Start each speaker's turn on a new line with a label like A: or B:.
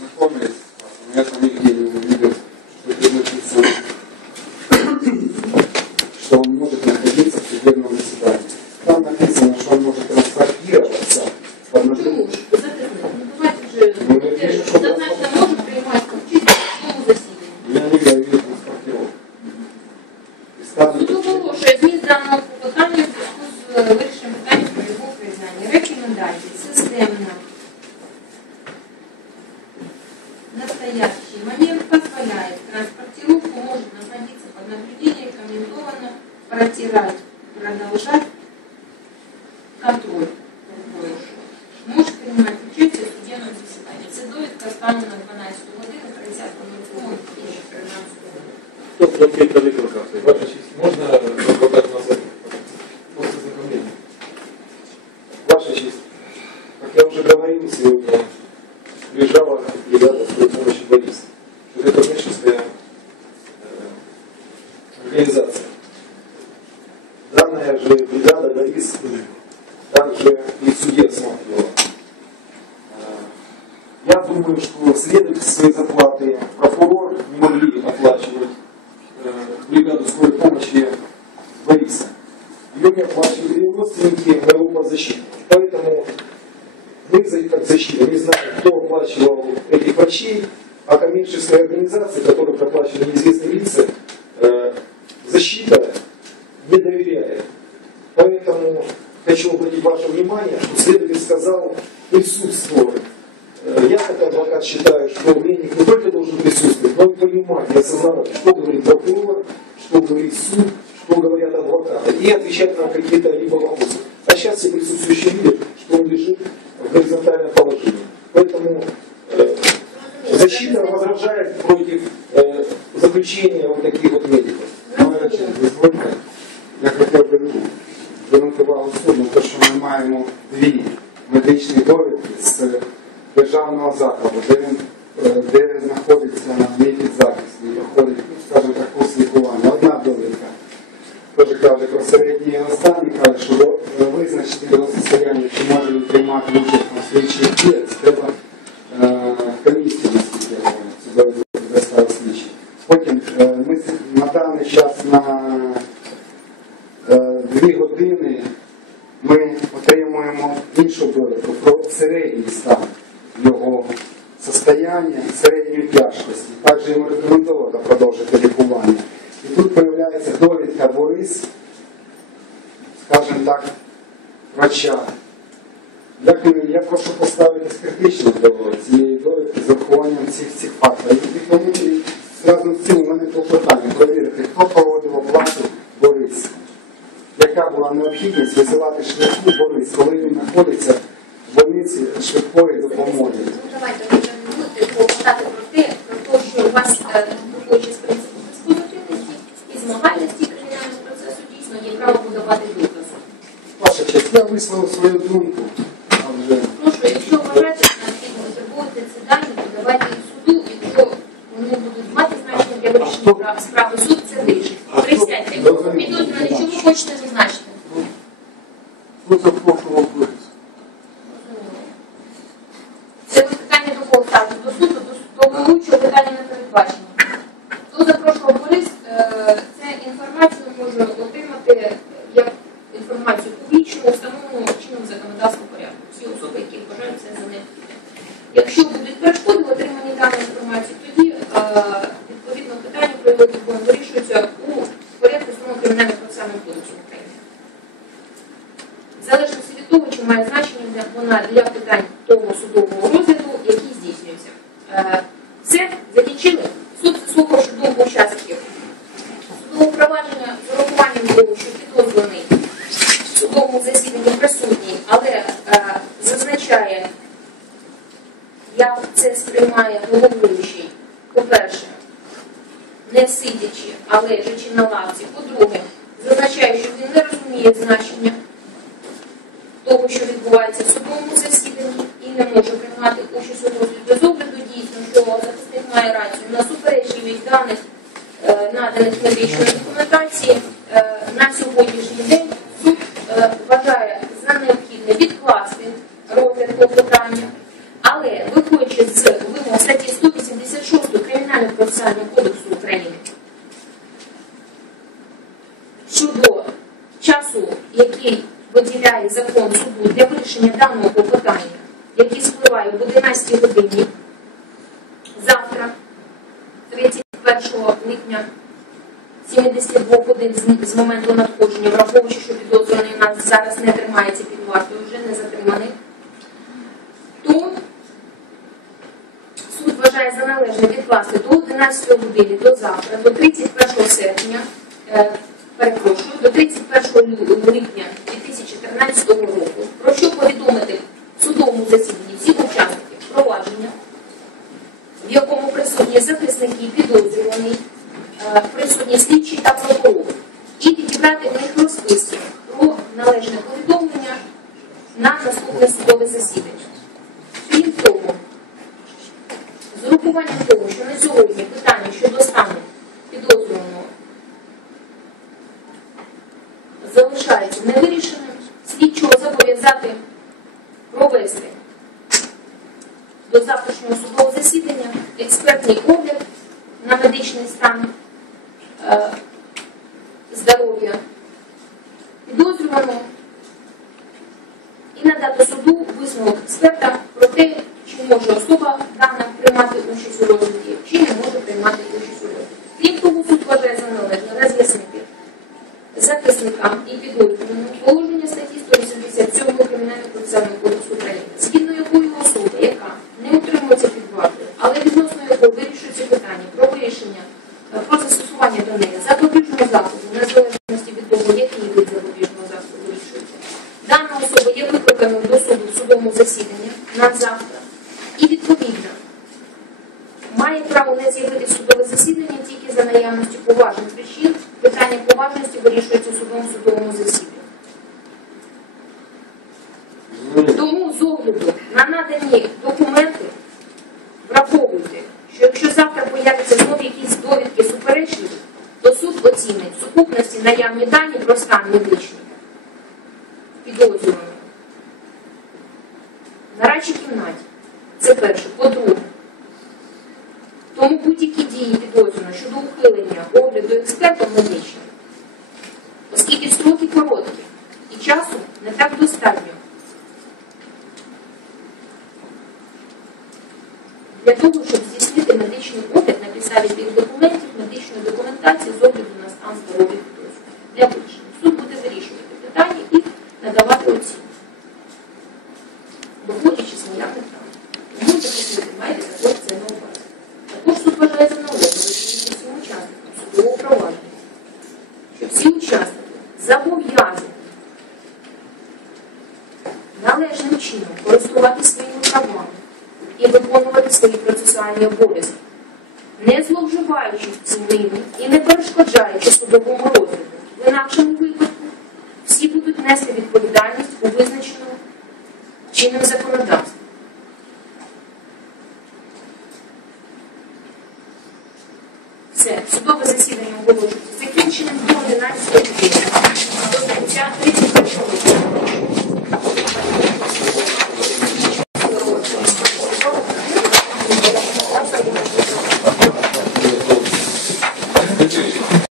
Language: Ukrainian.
A: no começo. протирать, продолжать контроль. Може приймати участь у судебному засіданні. Це довідка стану на 12 годину 30 року 2013 року.
B: Хто платить викликав?
C: Ваша честь, можно адвокат назад после знакомления? Ваша честь, как я уже говорил сегодня, лежала бригада скорой помощи Борис. Что это коммерческая э, организация. Данная же бригада Борис также и в суде осматривала. Э, Я думаю, что следователь свои зарплаты прокурор не могли оплачивать э, бригаду скорой помощи Бориса. Ее не оплачивали родственники моего подзащитника. Поэтому мы за- как защита не знаем, кто оплачивал этих врачей, а коммерческая организация, которая проплачивала неизвестные лица, э, защита. Поэтому хочу обратить ваше внимание, что следователь сказал присутствовать. Э, Я как адвокат считаю, что пленник не только должен присутствовать, но и понимать и осознавать, что говорит прокурор, что говорит суд, что говорят адвокаты, и отвечать на какие-то либо вопросы. А сейчас все присутствующие видят, что он лежит в горизонтальном положении. Поэтому э, защита возражает против э, заключения вот таких вот медиков.
D: Моя медичні довідки з державного закладу, де він е, де знаходиться мій і проходить, скажімо так, курс лікування. Одна довідка теж каже про середній останній каже, що е, визначити його состояння, чи може він приймати участь на слідчих діях, состояння, середньої тяжкості. Також йому рекомендовано продовжити лікування. І тут з'являється довідка Борис, скажімо так, врача. Як ви- я прошу поставити критично до цієї довідки з урахуванням всіх цих факторів. І разом з цим у мене клопотання провірити, хто проводив оплату Борис. Яка була необхідність визивати швидку Борис, коли він знаходиться в больниці швидкої допомоги.
A: Ну, давайте ви вже не будете клопотати про те, про те, що у вас е, виходячи з принципу безподобності і змагальності кримінального процесу дійсно є право подавати докази.
D: Ваша честь, я висловив свою думку. Вже
A: Прошу, якщо вважаєте необхідно витребувати ці дані, подавайте їх суду, якщо вони будуть мати значення для вирішення прав- справи, суд це вирішить. Присядьте, підозрюваний, що ви хочете зазначити?
D: ну, запрошував Борис.
A: Це ви питання до кого ставите? До суду, до головуючого питання не передбачено. Хто запрошував Борис, е, це інформацію може отримати як інформацію публічну, встановлену чином законодавства порядку. Всі особи, які вважають це за необхідне. Якщо будуть перешкоди в отриманні даної інформації, тоді е, відповідно питання про його відбор вирішується у порядку встановленого кримінального процесуального кодексу України. В залежності чи має значення вона для питань того судового розгляду, який здійснюється. Е, Все, закінчили. Суд заслухавши думку учасників. Судове провадження з урахуванням того, що підозрюваний в судовому засіданні присутній, але е, зазначає, як це сприймає головуючий, по-перше, не сидячи, а лежачи на лавці. По-друге, зазначає, що він не розуміє значення того, що відбувається в судовому засіданні, і не може приймати участь у розгляді. Без огляду дійсно, що захисник має рацію на суперечливість даних е, наданих медичної документації е, на сьогоднішній день суд е, вважає за необхідне відкласти розгляд клопотання, але виходячи з вимог статті Кримінально-процесуального кодексу України щодо часу, який виділяє закон суду для вирішення даного клопотання, який спливає в 11 годині завтра, 31 липня 72 годин з- моменту надходження, враховуючи, що підозрюваний у нас зараз не тримається під вартою, вже не затриманий, то суд вважає за належне відкласти до 11 години до завтра, до 31 серпня, е, перепрошую, до 31 липня 2013 року, про що судовому засіданні всіх учасників провадження, в якому присутні захисники, підозрюваний, е, присутні слідчі та прокурор, і підібрати в них розписки про належне повідомлення на наступне судове засідання. Крім того, з урахуванням того, що на сьогодні питання щодо стану підозрюваного експертний огляд на медичний стан е, здоров'я підозрюваного і надати суду висновок експерта про те, чи може особа дана приймати участь у розгляді, чи не може приймати участь у розгляді. Крім того, суд вважає за належне роз'яснити захисникам і підозрюваним положення статті 187 Кримінального процесуального кодексу України, згідно якої особа, яка не утримується під вартою, але відносно якої вирішується питання про вирішення е, про застосування до неї запобіжного заходу, незалежності від того, який вид запобіжного заходу вирішується. Дана викликаною до суду в судовому засіданні на завтра і відповідно має право не з'явити судове засідання тільки за наявності поважних причин. Питання поважності вирішується в судовому судовому засіданні. Тому з огляду на надані документи враховуйте, що якщо завтра появляться знову якісь довідки суперечливі, то суд оцінить сукупності наявні дані про стан медичний підозрюваного. На радчій кімнаті. Це перше. По-друге, тому будь-які дії підозрюваного щодо ухилення огляду експертом медичним, оскільки строки короткі і часу не так достатньо для того, щоб здійснити медичний огляд на підставі документів, медичної документації з огляду на стан здоров'я виконання обов'язків, не зловживаючи ними і не перешкоджаючи судовому розгляду. В інакшому випадку всі будуть нести відповідальність у визначеному чинним законодавством.